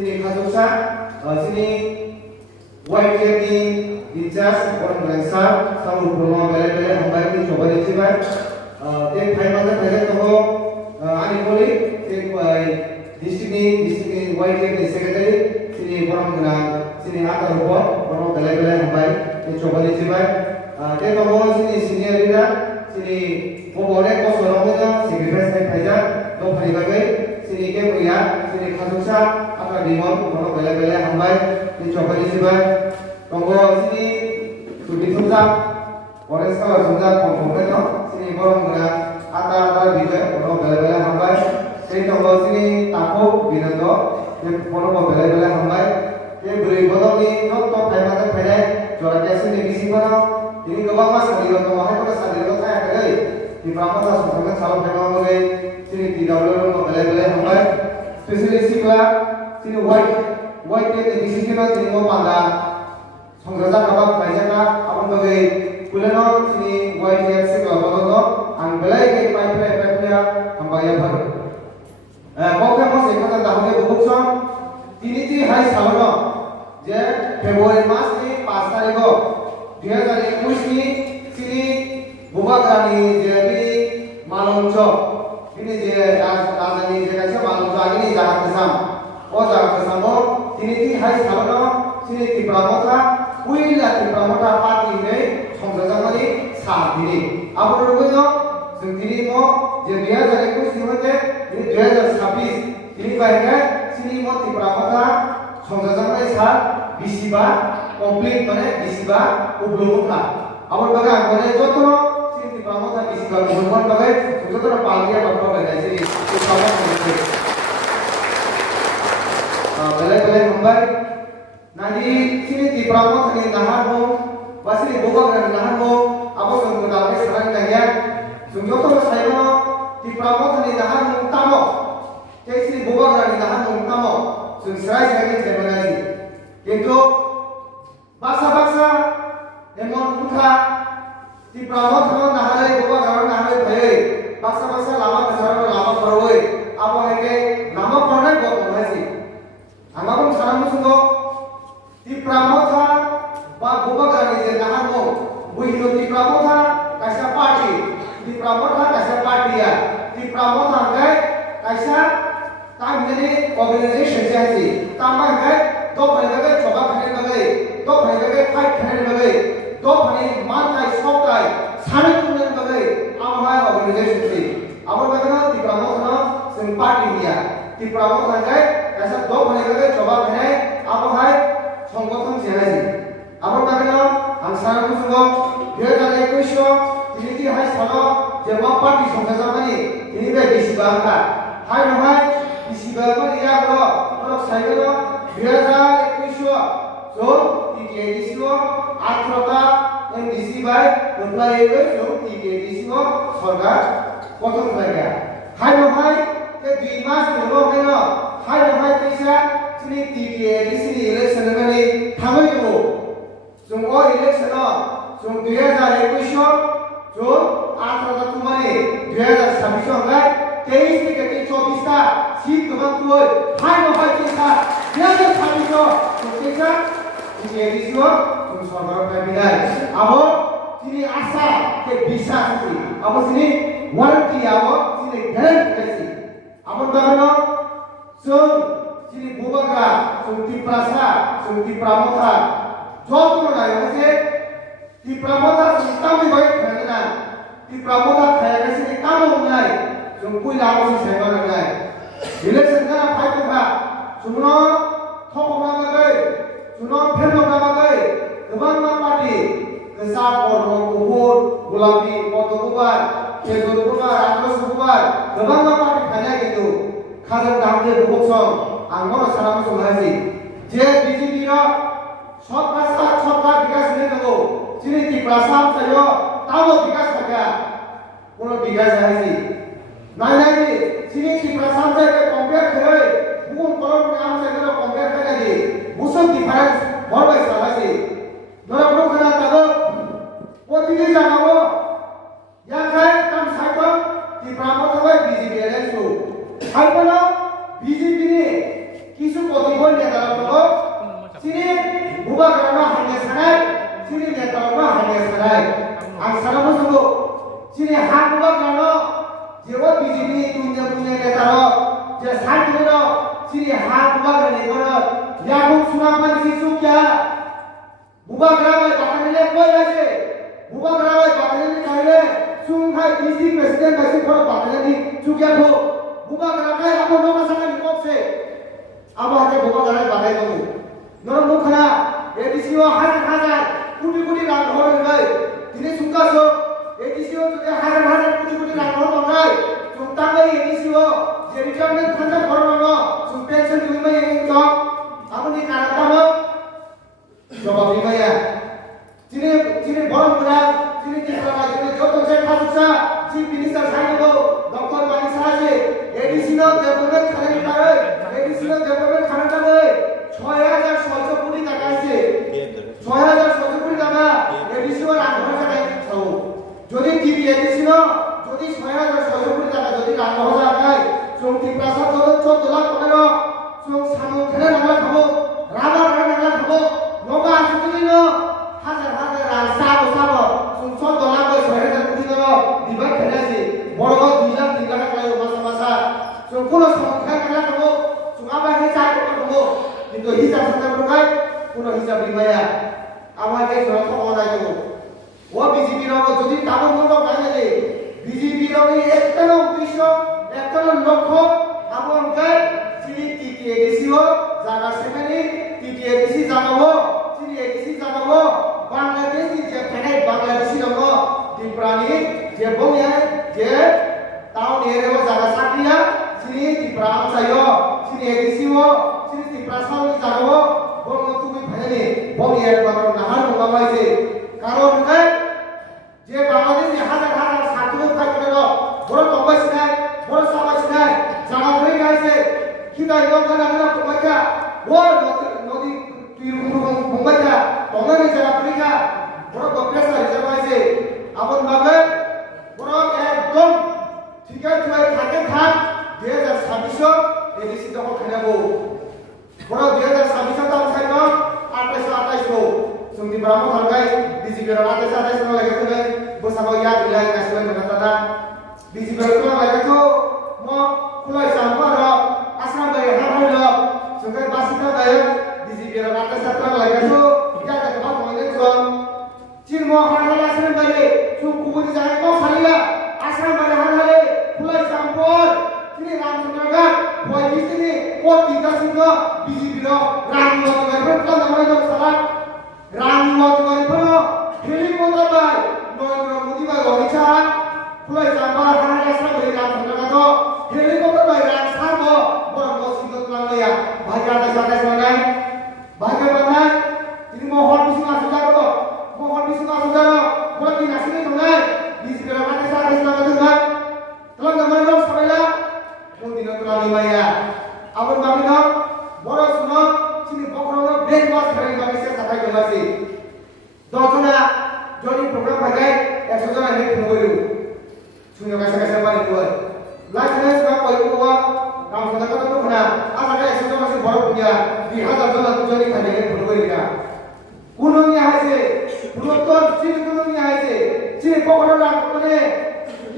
sini kasusnya sini white ni injas orang Malaysia sama pulau bela-bela hambai ni coba dicoba dia Thailand ada tu ani boleh dia district white ni secretary sini orang kena sini akar rupa orang bela-bela hambai dia coba dicoba dia tu sini senior leader sini boleh kos orang punya sacrifice saja tu hari bagai sini ke punya sini kasusnya akar dimon orang bela-bela hambai dia coba dicoba tunggu sini sudah tunjuk orang sekarang tunjuk komponen sini orang kena akar bilik orang bela-bela hambai sini tunggu sini tapu bilik tu yang orang bela-bela hambai yang beri bodoh ni top Thailand pernah jual kasi ni bisi mana ini kebang mas sendiri tu mahal pada sendiri tu saya kali di Pramod sebenarnya salam Thailand lagi sini tidak boleh orang bela-bela hambai spesialis kelas sini white ni bisi kita sini mau pandang संग्रजा कबाब बायजाना अपन बगे कुलेनो सिनी white hair से कबाब आं बेलाय के पाइपया हमबाया भर बके मस एकता दाहने बुकसन तिनिति high सालनो जे फेब्रुवारी मास नि 5 तारिख 2021 नि सिनी बुबाग्रानि जे बि मालंच बिनि जे राजानि जे कासे मालंच आगिनि जाहा केसाम ओ जाहा केसामो तिनिति हाई सालनो सिनी तिप्रामथा Kuila di pramuka parti ini संग्रजा माने साथीनि अब रुगयो जों दिनै म जे 2021 निफ्राय 2026 दिनै बायगा सिनि म ति प्रामुका संग्रजा माने सा बिसिबा कमप्लीट माने बिसिबा उब्लुमुखा अब बगा माने जतो सिनि ति प्रामुका बिसिबा उब्लुमुखा बगे जतो पालिया बाबा बायगा सिनि सामना करते बेले हमबाय Nanti sini di Pramod ni nahanmu, pasti buka dengan nahanmu. Apa sungguh dalam sekarang kaya, sungguh tu saya di Pramod ni nahanmu tamu. Jadi sini buka dengan nahanmu tamu. Sungguh saya jangan lagi. কিন্তু bangsa-bangsa emon buka di Pramod kalau nahanai buka kalau nahanai bayi. Bangsa-bangsa lama kesaran lama perway. Apa lagi lama pernah buat masih. Amakum sekarang sungguh di Pramodha ba bubagani je nahanmo buhilo di Pramodha kaisa party di Pramodha kaisa party ya di Pramodha gai kaisa tamjani organization jaisi tamai gai to bhai choba khane bagai to bhai fight khane bagai to bhai man kai sok kai sare kunne bagai amhai organization si amar bagana di Pramodha sing party ya di Pramodha gai kaisa to bhai choba khane amhai সংগঠন চেহাইছে আমার কারণে answer মুসলমান 2021 তিনিটি high সাল যে party সংগ্রজা মানি তিনিবে বিসিবাকা high নহাই বিসিবাকা ইয়া হলো অলক সাইকেল 2021 জো টিটিএডিসিও 18টা এমডিসি বাই এমপ্লয়িজ জো টিটিএডিসিও সরকার গঠন করা হাই নহাই তে 2 মাস হলো কেন হাই নহাই পয়সা sini TTADC election ngani thamai do jong o election jong 2021 jong 18 tumani 2026 ngai 23 থেকে 24 ta seat gabang tuoi hai no hai tinsa 2026 jong tinsa TTADC jong sarkar kabinai abo sini asa ke bisa sini abo sini warranty abo sini guarantee abo bagano jong sini bubaga sungti prasa sungti Pramodha jodoh naik aja di Pramodha sungtawi baik kerana di Pramodha kaya sini kamu naik sungkui lalu sih saya naik election kan apa itu pak semua thok orang bagai semua film orang bagai kebanyakan parti kesal orang kubur gulabi foto kubur kejo kubur atlas kubur kebanyakan parti kaya gitu kader damai bukosong आंगोर साराम समाजी जे BJP रा सबका विकास ने दो जिनि ति प्रसाद सयो तावो विकास थाका कोनो विकास जायसी नाय नाय जिनि ति प्रसाद से कंपेयर करे बुन कलम नाम से करे कंपेयर करे दि बुसम डिफरेंस बहुत बाय सालासी नरा को खना तागो ओ दिनि जानावो या काय काम साइको ति Pramod बीजेपी एलेक्शन हाइपना बीजेपी ने কিছু প্রতিবন্ধী Raga ni mana yang sunaman sisu kya buba grabai batanile koi aje buba grabai batanile kaile sunghai DC president kasi koro batanile chukya ko buba grabai abo noma sana nikop se abo hate buba grabai batai kamu nor mukhana ADCO hazar কোটি রান হয়ে গই তিনি সুকাসো ADCO যদি হাজার কোটি রান হয়ে গই সুতাঙ্গাই ADCO যে রিটায়ারমেন্ট ফান্ড করনো সুম পেনশন দিমে ইনক আপনি কারাতাম জবাব দিমায়া তিনি বড়রা তিনি যেটা তিনি যত যে খাসা চিফ মিনিস্টার সাহেব ডক্টর মানি সাহায্যে ADCO ডেভেলপমেন্ট খালি করে ADCO ডেভেলপমেন্ট খালি করে 6600 কোটি টাকা আছে 6600 কোটি টাকা ADCO রান হয়ে যায় যদি টিভি ADCO যদি 6600 কোটি টাকা যদি রান হয়ে যায় जों टिप्रासा तो 14 लाख पकड़ो जों सामो खेले नाला खाबो राबा नाला खाबो नगा आसुनिनो हाजार रान साबो जों 14 लाख 6000 कोटी दरो दिबा खेलासि बड़ो 2 लाख 3 लाख लायो मासा जों कोनो सामो खेले नाला खाबो जों आबानि चाको खाबो किन्तु हिसाब संसार प्रकार कोनो हिसाब लिमाया আমাকে জড় খবর আইলো ও বিজেপি র যদি কামন করব গাইলে বিজেপি র একটা উদ্দেশ্য একটা লক্ষ্য আমনকার চিনি টিটি ADCO জায়গা সেখানে টিটি ADC জানাবো চিনি ADC জানাবো বাংলাদেশি যে ফেনাই বাংলাদেশি রঙ ত্রিপুরানি যে বমিয়া যে টাউন এরিয়া জায়গা সাকিয়া চিনি ত্রিপুরা চাইও চিনি ADCO চিনি ত্রিপুরা সাউনি জানাবো বঙ্গ তুমি ফেনে বমিয়া বাবার নাহার মুগামাইছে কারণ যে বাংলাদেশি হাজার ছাত্র থাকবে বড় কম্পাসিনাই বড় সমাজনাই জানা হয়ে গেছে খিদাই দোকান আমরা কমাইকা বড় নদী তুইরুম কমাইকা তমনে জানা পড়িকা বড় কপ্রেসা রিজার্ভাইছে আপন ভাবে বড় একদম ঠিক আছে থাকে 2026 ADC দখল খানাবো বড় 2026 তাও থাকো 28 जोंनि ब्रह्म थांबाय बिजिपि रा 28 नो लागाखौ बोसाबाव या बिलाय गासिबो नोंथाङा बिजिपि रा लागाखौ म खुलाय सामबा र आसाम बाय हाहाय र जोंखै बासिता बाय बिजिपि रा 28 लागाखौ या गाबा मोने जों चिरम हाहाय आसाम बाय जों गुबुन जाय को सालिया आसाम बाय हाहाय खुलाय सामबोर तिनि रामचंद्रगा बयनिसिनि कोटि गासिनो बिजिपि रा रामनो गायफोर खालामनाय दं साला रानी वातुवारी फनो हेलिकप्टर बाय नरेंद्र मोदी बाय गनिचा खुलाय जाबा हानाया साबरि रान थांगातो हेलिकप्टर बाय रान साबो बरनो सिंगत लांनाया भाग्या दासानाय सनाय भाग्या बानाय तिनि महर बिसिङा सुजारो बरनि नासिनि थांनाय बिजिपि रा माने साराय सनाय दंना तलां नमन दं साबायला मोदिनो तलानि माया आबन बाबिनो बर सुनो चिनि बखरनो ब्रेक वास खारि बागिसे थाखाय गमासि दजना जनि प्रग्राम फागाय 100 जना ने खुंगोरु सुनो गासा बानि कोर लाखने सुना कयबो गाम सदा तो खना आसागा 100 जना से बर पुया 2000 जना जनि खाने खुंगोरिका कुनोनि हाइसे पुरतन चिनि कुनोनि हाइसे चिनि बखरना कोने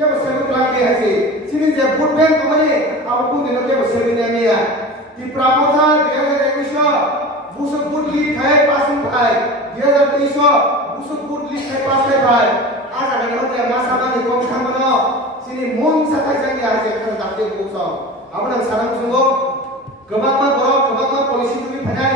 ये सेबु लागे हाइसे चिनि जे बुट बैंक कमाने आबो कुदिनो के सेबिने मिया कि प्रामोथा 2021 busuk putli khai pasung khai 2023 busuk putli khai pasai khai asa gani hote masa bani kom thamano sini mung sakai jangi ase kan dakte buso abana sarang sungo gobangma borok gobangma polisi tui phanai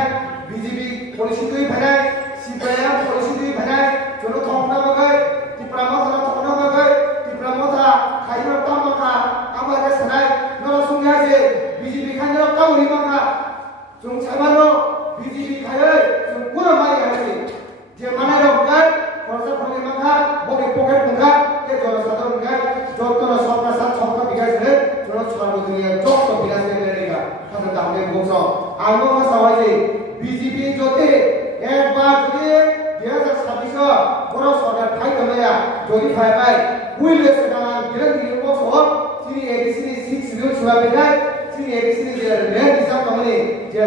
BJP polisi tui phanai CPM polisi tui phanai jono thokna bagai ti pramotha thokna bagai ti pramotha khairo tamaka amare sanai noro sungya je BJP khanro kauri maka jung samano BJP खायो जों पुरा माइ हासि जे माने रंगाय खरसा खनि माखा बबे pocket मंगा के जरा साधारण मंगा जतन सबका साथ सबका बिगाइसे जरा छुराबो दुनिया जत बिगाइसे नेरेगा खाना दामने बक्स आंगो मा सावाइसे BJP जते एक बार जदि 2026 बरो सरकार फाइ गमाया जदि फाइबाय उइले सदा गिरन गिरन बक्स सिनि ADC नि 6 शिड्यूल छुराबेनाय सिनि ADC नि जे लेन रिजार्भ कमानि जे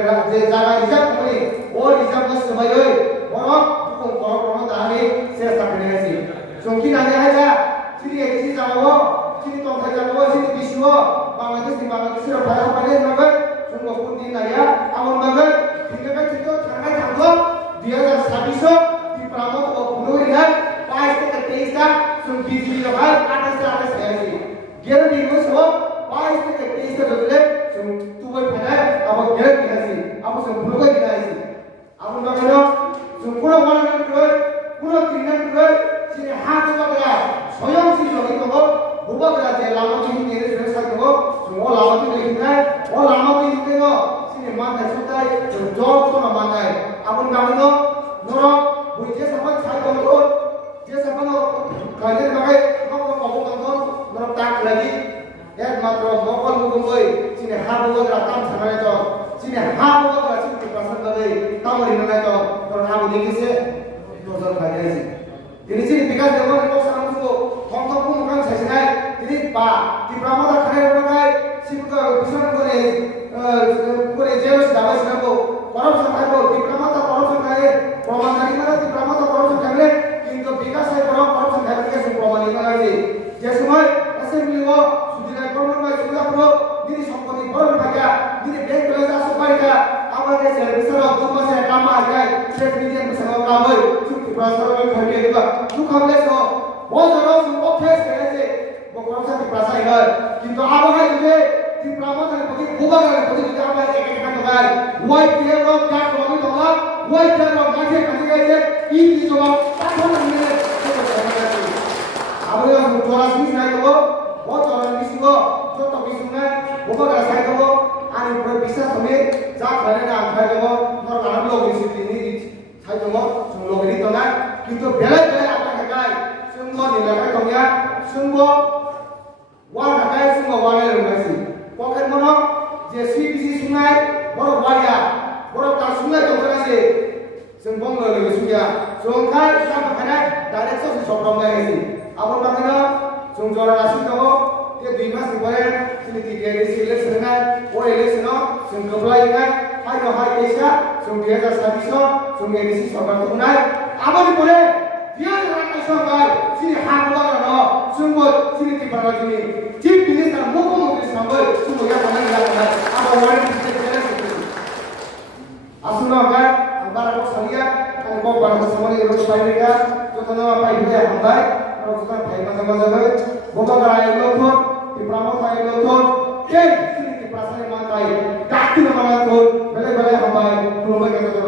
जागा रिजार्भ कमानि और रिजार्भ न सबायै बरक दुखुं बरक दानि सेस्ता खालामनायसि जोंखि नानि हायजा सिनि ADC जाबावो सिनि तंथाय जाबावो सिनि बिसिवो बांलादेशनि बांलादेशि राव फाया फायनाय नागै जोंखौ दिन नाया आमन बागै tinggal itu tanggal tanggal 2026 di Pramod o Puno ini pas ke teisa sum biji lokal atas saya sih gear di musuh pas ke teisa dulu sum tuai pada apa gear kita sih apa sum Puno kita sih apa bagaimana sum Puno mana kita Puno tinggal kita sini hati kita soyong sih lagi kita buka kita lama sih ini terus kita semua lama sih kita oh lama sih kita sini mana sudah job to na mana apun kami no noro buje sama chai to ro je sama no kali bagai no ko ko noro tak lagi matro mokol mugoi sini habu ga tam sana to sini habu ga sini pasan ga tamari na to or habu ni kise dozar kali sih ini sih bikas dewan ko sana ko thong thong pun kan sai sai ini pa di brahmada khare bagai sibka bisan করে জেলস দাবাই সাবো corruption থাকবো ডিপ্লোমাটা corruption থাকে প্রমাণকারী মানে ডিপ্লোমাটা corruption থাকলে কিন্তু বিকাশ হয় বড় corruption থাকলে সে প্রমাণী মানে যে সময় অ্যাসেম্বলি ও সুদিনা কর্মকারী সুবিধা পুরো নিধি সম্পত্তি বড় থাকা নিধি ব্যাংক ব্যালেন্স আসো পাইকা আমাদের সার্ভিসের দু মাসে কামা যায় সে মিডিয়াম সঙ্গ কাম হয় চুক্তি প্রসার করে দিবা দুখালে সো বড় অফিস করেছে করপশন প্রসার হয় কিন্তু আবহাওয়া যদি diploma dan pergi bukan dan pergi di dalam aja kita kembali white clear rock yang kami tolak white clear rock aja kasih aja ini coba apa namanya apa yang jualan sini naik kok oh jualan di sini kok contoh di sini bukan ada saya kok ani bisa sampai jak mana nak saya kok kalau orang lo di sini ini saya kok semua lo ini tolak kita bela apa kagai semua nilai kaya semua warna kaya semua warna yang masih pocket মনো যে সিবিসি সুনাই বড় বাড়িয়া বড় তার সুনাই তো আছে जों बंग लोगो सुया जोंखाय साम खानाय डाइरेक्ट सो सब्रम गायसि आबो बागनो जों जरा रासिन दङ ते 2 मास निफ्राय सिनि टिकेट इलेक्शन नाय ओ इलेक्शनाव जों गोब्लायनाय हायनो हाय पैसा जों 2026 जों एडिसि सरकार खुंनाय आबोनि परे बियो रायनाय सरकार सिनि हागो न जोंबो सिनि टिपारा जोंनि चिफ मिनिस्टार मुख्यमंत्री साबै सुबुया थानाय जानाय आबो warrant state asuna kan antara kok salia kan kok pada semua itu paling itu kan apa itu ya hambai kalau kita pakai macam-macam boga karai lokon di pramu karai lokon sini di pasar yang mantai kaki nama lokon bela-bela hambai belum baik itu